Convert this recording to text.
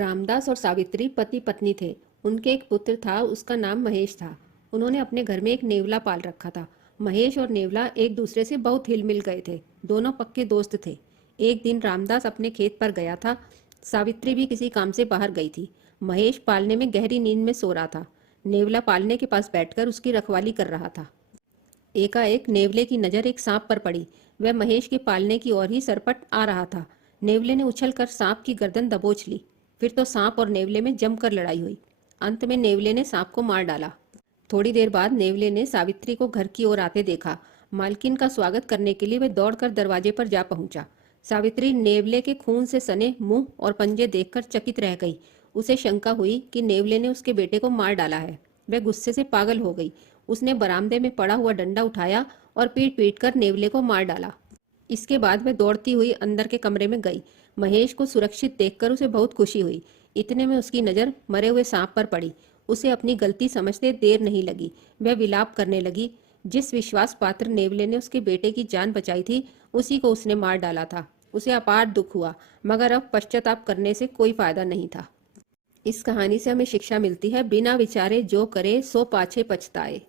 रामदास और सावित्री पति पत्नी थे। उनके एक पुत्र था, उसका नाम महेश था। उन्होंने अपने घर में एक नेवला पाल रखा था। महेश और नेवला एक दूसरे से बहुत हिल मिल गए थे। दोनों पक्के दोस्त थे। एक दिन रामदास अपने खेत पर गया था। सावित्री भी किसी काम से बाहर गई थी। महेश पालने में गहरी नींद में सो रहा था। नेवला पालने के पास बैठकर उसकी रखवाली कर रहा था। एकाएक नेवले की नजर एक सांप पर पड़ी। वह महेश के पालने की ओर ही सरपट आ रहा था। नेवले ने उछलकर सांप की गर्दन दबोच ली। फिर तो सांप और नेवले में जमकर लड़ाई हुई। अंत में नेवले ने सांप को मार डाला। थोड़ी देर बाद नेवले ने सावित्री को घर की ओर आते देखा। मालकिन का स्वागत करने के लिए वह दौड़कर दरवाजे पर जा पहुंचा। सावित्री नेवले के खून से सने मुंह और पंजे देखकर चकित रह गई। उसे शंका हुई कि नेवले ने उसके बेटे को मार डाला है। वह गुस्से से पागल हो गई। उसने बरामदे में पड़ा हुआ डंडा उठाया और पीट पीट कर नेवले को मार डाला। इसके बाद वह दौड़ती हुई अंदर के कमरे में गई। महेश को सुरक्षित देखकर उसे बहुत खुशी हुई। इतने में उसकी नज़र मरे हुए सांप पर पड़ी। उसे अपनी गलती समझते देर नहीं लगी। वह विलाप करने लगी। जिस विश्वास पात्र नेवले ने उसके बेटे की जान बचाई थी, उसी को उसने मार डाला था। उसे अपार दुख हुआ, मगर अब पश्चाताप करने से कोई फायदा नहीं था। इस कहानी से हमें शिक्षा मिलती है, बिना विचारे जो करे सो पाछे पछताए।